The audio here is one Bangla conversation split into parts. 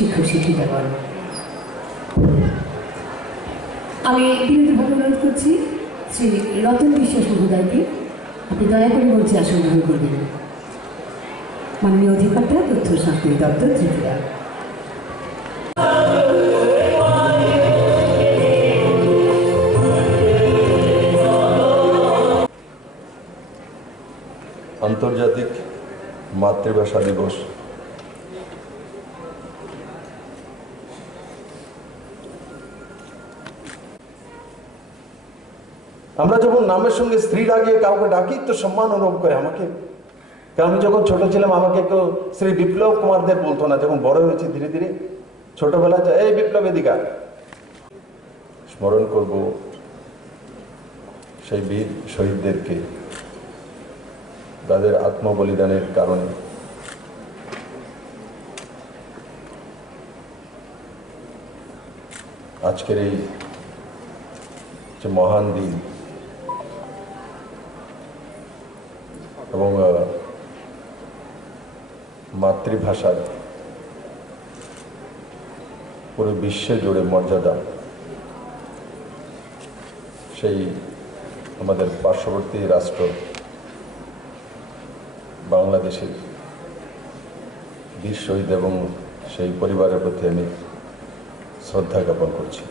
শিক্ষক শিক্ষিকাগণ, আমি বিনীতভাবে অনুরোধ করছি শ্রী রতন বিশ্বাস মহোদয়কে আপনি দয়া করে মঞ্চে আসন গ্রহণ করবেন। মাননীয় অধিকর্তা তথ্য সংস্কৃতি দপ্তর ত্রিপুরা। আন্তর্জাতিক মাতৃভাষা দিবস আমরা যখন নামের সঙ্গে স্ত্রী লাগিয়ে কাউকে ডাকি তো সম্মান অনুভব করে আমাকে। কারণ আমি যখন ছোট ছিলাম আমাকে কেউ শ্রী বিপ্লব কুমার দেব বলতো না, যখন বড় হয়েছে ধীরে ধীরে ছোটবেলায় এই বিপ্লব এদিকা। স্মরণ করব সেই বীর শহীদদেরকে, তাদের আত্মবলিদানের কারণে আজকের এই যে মহান দিন এবং মাতৃভাষার পুরো বিশ্বে জুড়ে মর্যাদা, সেই আমাদের পার্শ্ববর্তী রাষ্ট্র বাংলাদেশের বীর শহীদ এবং সেই পরিবারের প্রতি আমি শ্রদ্ধা জ্ঞাপন করছি।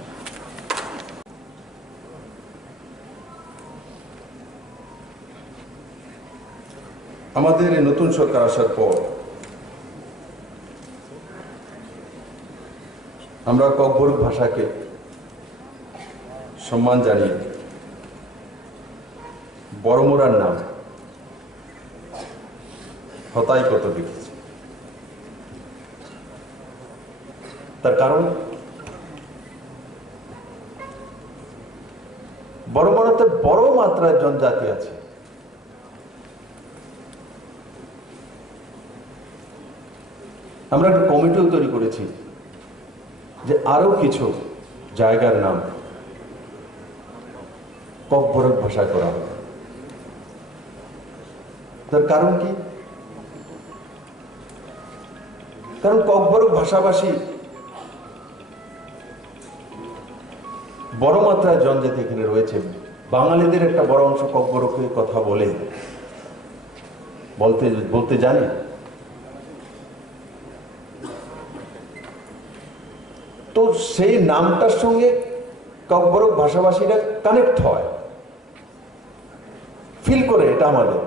আমাদের নতুন সরকার আসার পর আমরা ককবরক ভাষাকে সম্মান জানিয়ে বড়মোড়ার নাম হতাই কত দেখেছি। তার কারণ বড়মোড়াতে বড় মাত্রায় জনজাতি আছে। আমরা একটা কমিটিও তৈরি করেছি যে আরো কিছু জায়গার নাম ককবরক ভাষায় করা হবে। তার কারণ কি? কারণ ককবরক ভাষাভাষী বড় মাত্রায় জনজাতি এখানে রয়েছে। বাঙালিদের একটা বড় অংশ ককবরকের কথা বলতে জানে। তো সেই নামটার সঙ্গে ককবরক ভাষাভাষীরা কানেক্ট হয়, ফিল করে। এটা আমাদের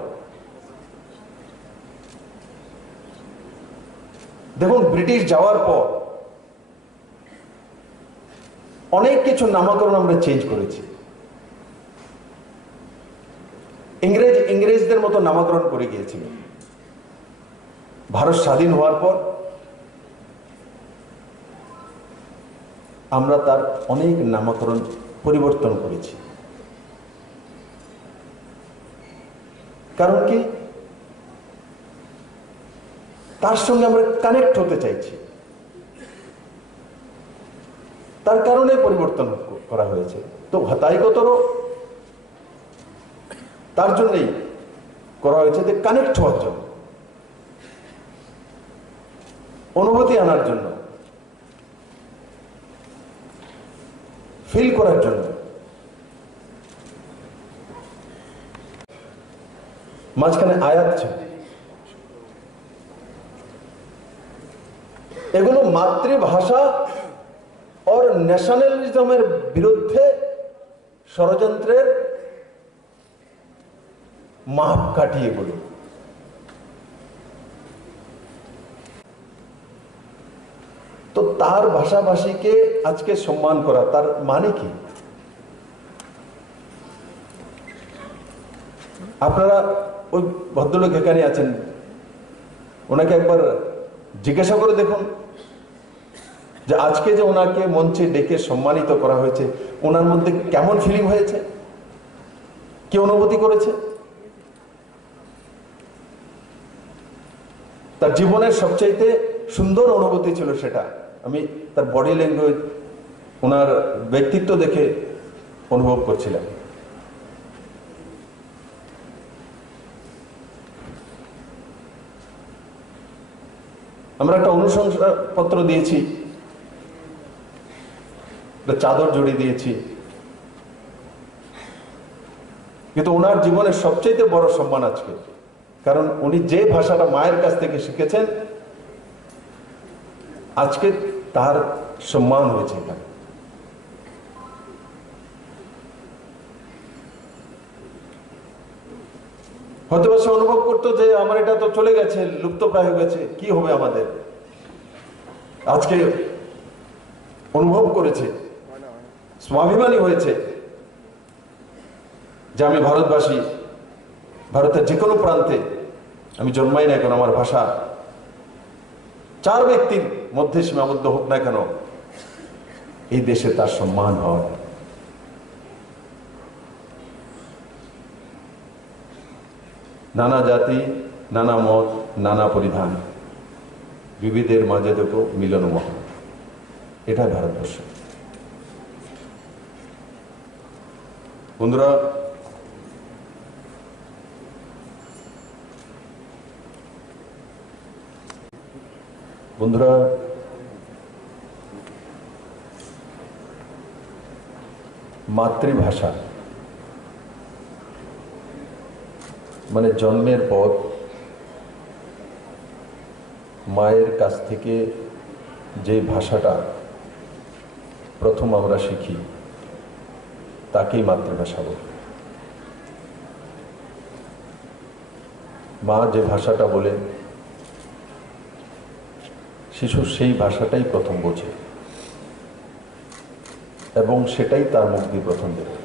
দেখুন, ব্রিটিশ যাওয়ার পর অনেক কিছু নামকরণ আমরা চেঞ্জ করেছি। ইংরেজদের মতো নামকরণ করে গিয়েছিল। ভারত স্বাধীন হওয়ার পর আমরা তার অনেক নামকরণ পরিবর্তন করেছি। কারণ কি? তার সঙ্গে আমরা কানেক্ট হতে চাইছি, তার কারণে পরিবর্তন করা হয়েছে। তো হতাইগতরও তার জন্যই করা হয়েছে, যে কানেক্ট হওয়ার জন্য, অনুভূতি আনার জন্য, ফিল করার জন্য। মাঝখানে আয়াত ছিল। এগুলো মাতৃভাষা और ন্যাশনালিজমের বিরুদ্ধে ষড়যন্ত্রের মাপ কাটিয়ে বলি। তো তার ভাষাভাষীকে আজকে সম্মান করা, তার মানে কি? আপনারা ওই ভদ্রলোক এখানে আছেন, ওনাকে একবার জিজ্ঞাসা করে দেখুন যে আজকে যে ওনাকে মঞ্চে ডেকে সম্মানিত করা হয়েছে, ওনার মধ্যে কেমন ফিলিং হয়েছে, কি অনুভূতি করেছে। তার জীবনের সবচাইতে সুন্দর অনুভূতি ছিল সেটা। আমি তার বডি ল্যাঙ্গুয়েজ, ওনার ব্যক্তিত্ব দেখে অনুভব করছিলাম। আমরা একটা অনুশংসাপত্র দিয়েছি, একটা চাদর জড়িয়ে দিয়েছি, কিন্তু ওনার জীবনের সবচেয়ে বড় সম্মান আজকে, কারণ উনি যে ভাষাটা মায়ের কাছ থেকে শিখেছেন আজকে তার সম্মান হয়েছে এখানে। হয়তো সে অনুভব করতো যে আমার এটা তো চলে গেছে, লুপ্ত প্রায় হয়ে গেছে, কি হবে আমাদের। আজকে অনুভব করেছে, স্বাভিমানী হয়েছে যে আমি ভারতবাসী, ভারতের যে কোনো প্রান্তে আমি জন্মাই না কেন, আমার ভাষা 4 ব্যক্তির মধ্যে সীমাবদ্ধ হোক না কেন, এই দেশে তার সম্মান হয়। নানা জাতি, নানা মত, নানা পরিধান, বিবিধের মাঝে দেখো মিলন মহান, এটাই ভারতবর্ষ। বন্ধুরা, মাতৃভাষা মানে জন্মের পর মায়ের কাছ থেকে যে ভাষাটা প্রথম আমরা শিখি তাকেই মাতৃভাষা বলি। মা যে ভাষাটা বলে শিশু সেই ভাষাটাই প্রথম বোঝে এবং সেটাই তার মুখ দিয়ে প্রথম দেখে।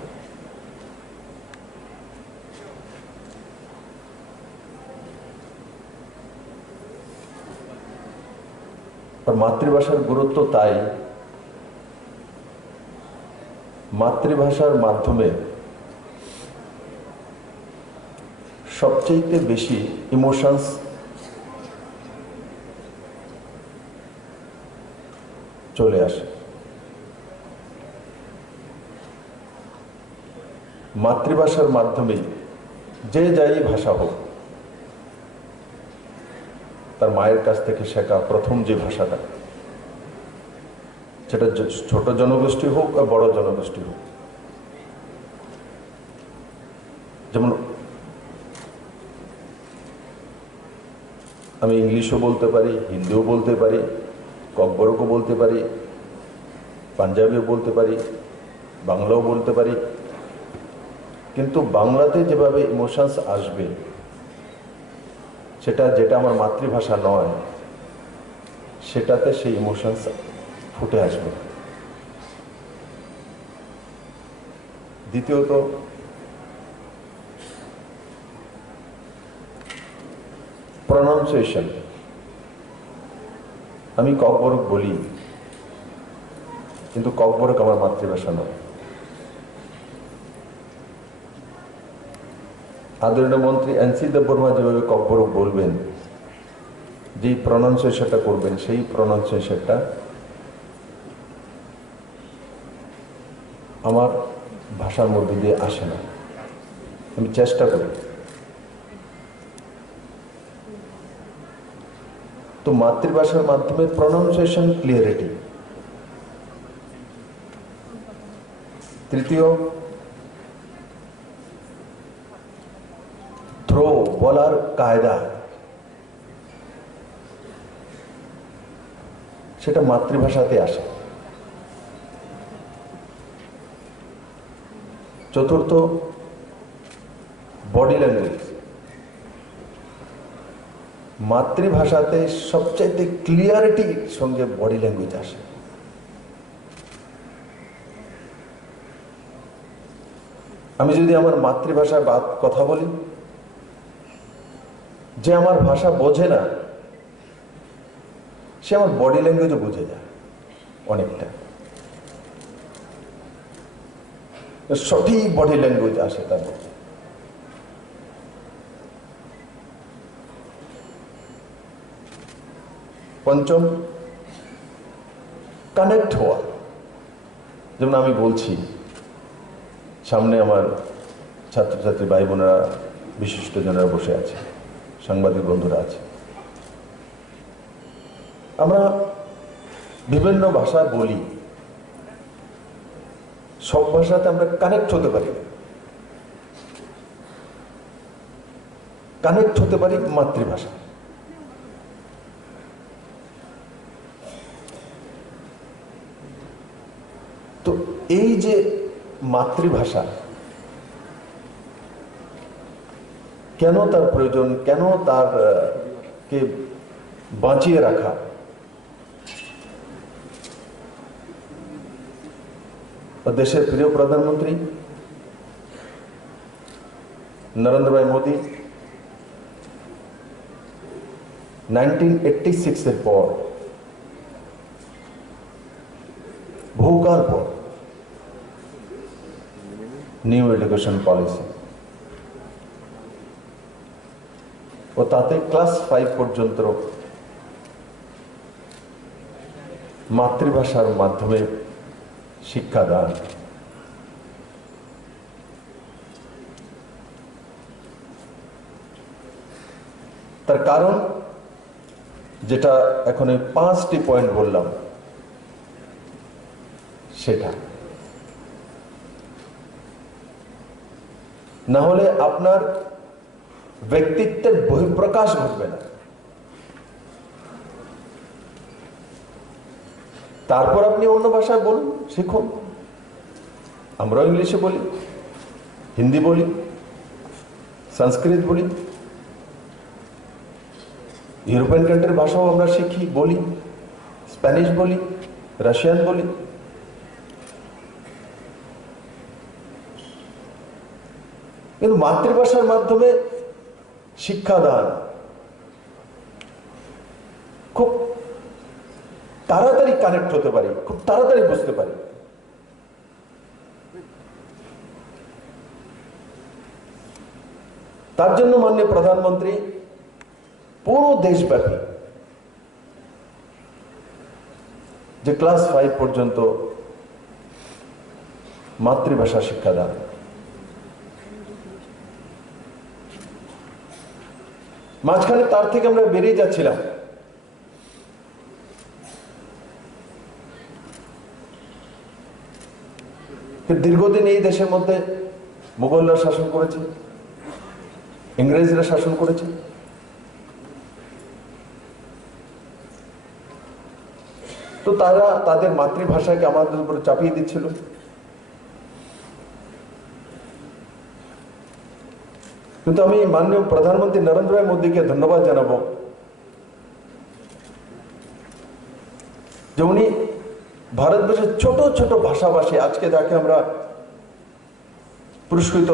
আর মাতৃভাষার গুরুত্ব তাই, মাতৃভাষার মাধ্যমে সবচেয়ে বেশি ইমোশনস চলে আসে। মাতৃভাষার মাধ্যমে যে যাই ভাষা হোক, তার মায়ের কাছ থেকে শেখা প্রথম যে ভাষাটা, সেটা ছোট জনগোষ্ঠী হোক আর বড় জনগোষ্ঠী হোক। যেমন আমি ইংলিশও বলতে পারি, হিন্দিও বলতে পারি, ককবরকও বলতে পারি, পাঞ্জাবিও বলতে পারি, বাংলাও বলতে পারি, কিন্তু বাংলাতে যেভাবে ইমোশনস আসবে সেটা যেটা আমার মাতৃভাষা নয়, সেটাতে সেই ইমোশনস ফুটে আসবে। দ্বিতীয়ত, প্রনাউন্সিয়েশন। আমি ককবরক বলি, কিন্তু ককবরক আমার মাতৃভাষা নয়। আদরণীয় মন্ত্রী এনসি দেববর্মা যেভাবে ককবরক বলবেন, যে প্রনাউন্সিয়েশনটা করবেন, সেই প্রনাউন্সিয়েশনটা আমার ভাষার মধ্যে দিয়ে আসে না। আমি চেষ্টা করি। তো মাতৃভাষার মাধ্যমে প্রনাউন্সিয়েশন ক্লিয়ারিটি। তৃতীয়, থ্রো বলার কায়দা, সেটা মাতৃভাষাতে আসে। চতুর্থ, বডি ল্যাঙ্গুয়েজ। মাতৃভাষাতে সবচাইতে ক্লিয়ারিটির সঙ্গে বডি ল্যাঙ্গুয়েজ আসে। আমি যদি আমার মাতৃভাষায় কথা বলি, যে আমার ভাষা বোঝে না সে আমার বডি ল্যাঙ্গুয়েজও বুঝে যায় অনেকটা। সঠিক বডি ল্যাঙ্গুয়েজ আসে তার মধ্যে। পঞ্চম, কানেক্ট হওয়া। যেমন আমি বলছি, সামনে আমার ছাত্রছাত্রী ভাই বোনেরা, বিশিষ্ট জনেরা বসে আছে, সাংবাদিক বন্ধুরা আছে। আমরা বিভিন্ন ভাষা বলি, সব ভাষাতে আমরা কানেক্ট হতে পারি। কানেক্ট হতে পারি মাতৃভাষা। তো এই যে মাতৃভাষা কেন তার প্রয়োজন, কেন তার কে বাঁচিয়ে রাখা, দেশের প্রিয় প্রধানমন্ত্রী নরেন্দ্র ভাই মোদী 1986 এর পর, বহুকাল পর নিউ এডুকেশন পলিসি, ও তাতে ক্লাস 5 পর্যন্ত মাতৃভাষার মাধ্যমে শিক্ষাদান। তার কারণ যেটা এখন 5টি পয়েন্ট বললাম, সেটা না হলে আপনার ব্যক্তিত্বের বহিঃপ্রকাশ ঘটবে না। তারপর আপনি অন্য ভাষায় বলুন, শিখুন। আমরাও ইংলিশে বলি, হিন্দি বলি, সংস্কৃত বলি, ইউরোপিয়ান কান্ট্রির ভাষাও আমরা শিখি, বলি, স্প্যানিশ বলি, রাশিয়ান বলি। কিন্তু মাতৃভাষার মাধ্যমে শিক্ষাদান খুব তাড়াতাড়ি কানেক্ট হতে পারি, খুব তাড়াতাড়ি বুঝতে পারি। তার জন্য মাননীয় প্রধানমন্ত্রী পুরো দেশব্যাপী যে ক্লাস 5 পর্যন্ত মাতৃভাষা শিক্ষাদান, মাঝখানে তার থেকে আমরা বেরিয়ে যাচ্ছিলাম। দীর্ঘদিন এই দেশের মধ্যে মুঘলরা শাসন করেছে, ইংরেজরা শাসন করেছে। তো তারা তাদের মাতৃভাষাকে আমাদের উপরে চাপিয়ে দিচ্ছিল। কিন্তু আমি মাননীয় প্রধানমন্ত্রী নরেন্দ্র ভাই মোদীকে ধন্যবাদ জানাবো যে উনি ভারতবর্ষের ছোট ছোট ভাষাভাষী, আজকে যাকে আমরা পুরস্কৃত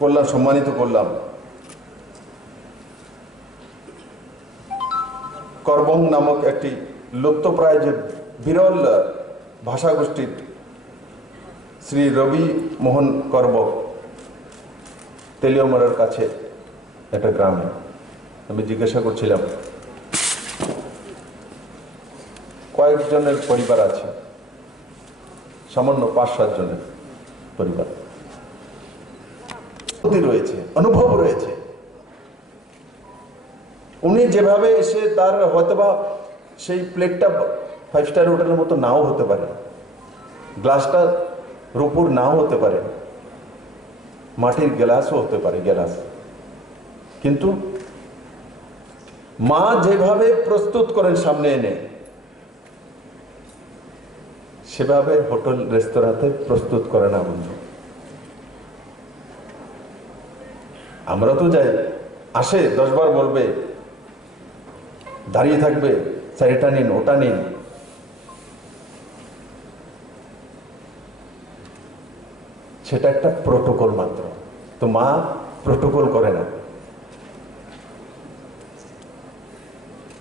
করলাম, সম্মানিত করলাম, করবং নামক একটি লুপ্তপ্রায় যে বিরল ভাষাগোষ্ঠীর শ্রী রবি মোহন করবক, তেলিয়ামারার কাছে একটা গ্রামে। আমি জিজ্ঞাসা করছিলাম কয়েকজনের পরিবার আছে, সামান্য 5-7 জনের পরিবার রয়েছে, অনুভব রয়েছে। উনি যেভাবে এসে তার হয়তোবা সেই প্লেটটা 5 স্টার হোটেলের মতো নাও হতে পারে, গ্লাসটা রূপোর নাও হতে পারে, মাটির গ্লাসও হতে পারে, গ্লাস, কিন্তু মা যেভাবে প্রস্তুত করেন সামনে এনে, সেভাবে হোটেল রেস্তোরাঁতে প্রস্তুত করে না বন্ধু। আমরা তো যাই, আসে 10 বার বলবে, দাঁড়িয়ে থাকবে, স্যার এটা নিন, ওটা নিন। সেটা একটা প্রোটোকল মাত্র। তো মা প্রোটোকল করে না,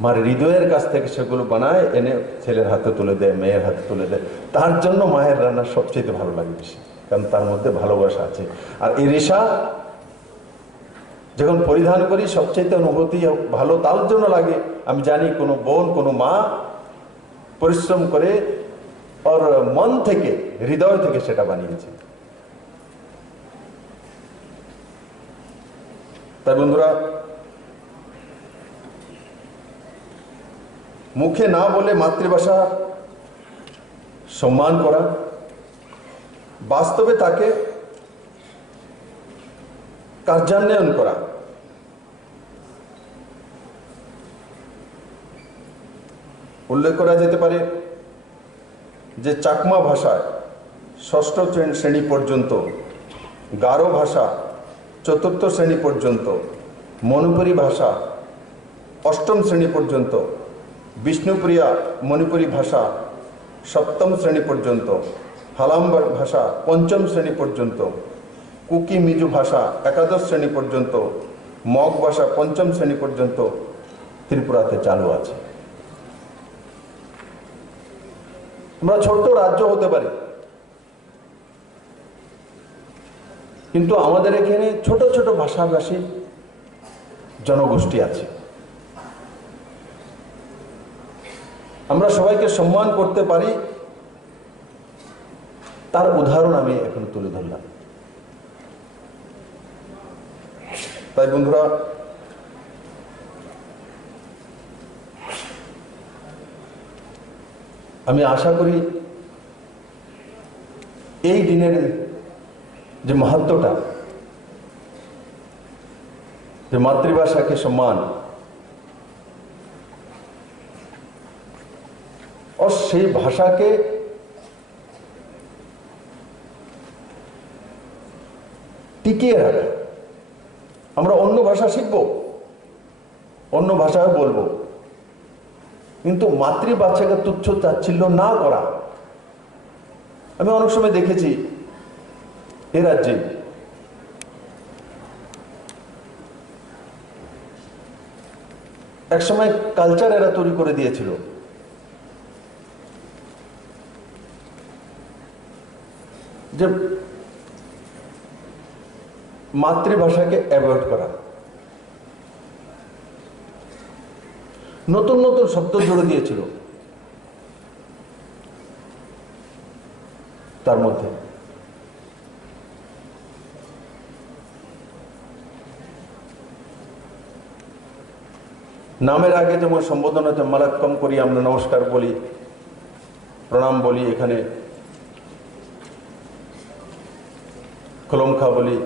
মার হৃদয়ের কাছ থেকে সেগুলো বানায় এনে ছেলের হাতে তুলে দেয়, মেয়ের হাতে তুলে দেয়। তার জন্য মায়ের রান্না সবচেয়ে ভালো লাগে বেশি, কারণ তার মধ্যে ভালোবাসা আছে। আর এই রেশা যখন পরিধান করি সবচেয়ে অনুভূতি ভালো তার জন্য লাগে। আমি জানি কোনো বোন, কোনো মা পরিশ্রম করে ওর মন থেকে, হৃদয় থেকে সেটা বানিয়েছে। তাই বন্ধুরা, মুখে না বলে মাতৃভাষা সম্মান করা, বাস্তবে তাকে কার্যান্বয়ন করা। উল্লেখ করা যেতে পারে যে চাকমা ভাষায় ষষ্ঠ শ্রেণী পর্যন্ত, গারো ভাষা চতুর্থ শ্রেণী পর্যন্ত, মণিপুরী ভাষা অষ্টম শ্রেণী পর্যন্ত, বিষ্ণুপ্রিয়া মণিপুরী ভাষা সপ্তম শ্রেণী পর্যন্ত, হালাম ভাষা পঞ্চম শ্রেণী পর্যন্ত, কুকি মিজু ভাষা একাদশ শ্রেণী পর্যন্ত, মগ ভাষা পঞ্চম শ্রেণী পর্যন্ত ত্রিপুরাতে চালু আছে। আমরা ছোট্ট রাজ্য হতে পারি, কিন্তু আমাদের এখানে ছোট ছোট ভাষাভাষী জনগোষ্ঠী আছে। আমরা সবাইকে সম্মান করতে পারি, তার উদাহরণ আমি এখন তুলে ধরলাম। তাই বন্ধুরা, আমি আশা করি এই দিনের যে মাহাত্ম্যটা, যে মাতৃভাষাকে সম্মান ও সেই ভাষাকে টিকিয়ে রাখা। আমরা অন্য ভাষা শিখব, অন্য ভাষায় বলবো, কিন্তু মাতৃভাষাকে তুচ্ছ তাচ্ছিল্য না করা। আমি অনেক সময় দেখেছি এ রাজ্যে এক সময় কালচার এরা তৈরি করে দিয়েছিল যে মাতৃভাষাকে অ্যাভয়েড করা, নতুন নতুন শব্দ জুড়ে দিয়েছিল তার মধ্যে। নামের আগে যেমন সম্বোধন হচ্ছে মালাক্কম করি, আমরা নমস্কার বলি, প্রণাম বলি, এখানে কলমখা বলি,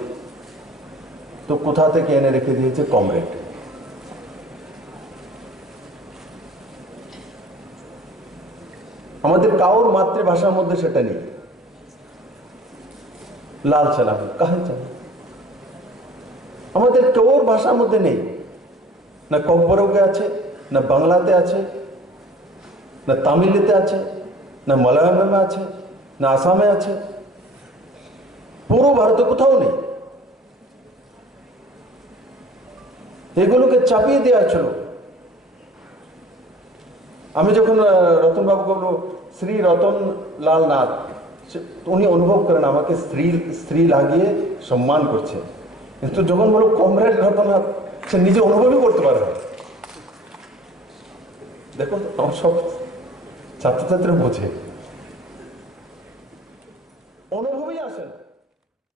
তো কোথা থেকে এনে রেখে দিয়েছে কমরেড। আমাদের কাউর মাতৃভাষার মধ্যে সেটা নেই। লাল সালাম কাহে চালা, আমাদের কাউর ভাষার মধ্যে নেই। না কব্বরকে আছে, না বাংলাতে আছে, না তামিলেতে আছে, না মালায়ালামে আছে, না আসামে আছে, পুরো ভারতে কোথাও নেই। এগুলোকে চাপিয়ে দেওয়া ছিল। আমি যখন রতনবাবুকে বলবো শ্রী রতন লাল নাথ, উনি অনুভব করেন আমাকে স্ত্রী লাগিয়ে সম্মান করছে, কিন্তু যখন বলো কমরেড রতননাথ, সে নিজে অনুভবই করতে পারে না। দেখো আমার সব ছাত্রছাত্রীরা বোঝে, অনুভবই আসে না।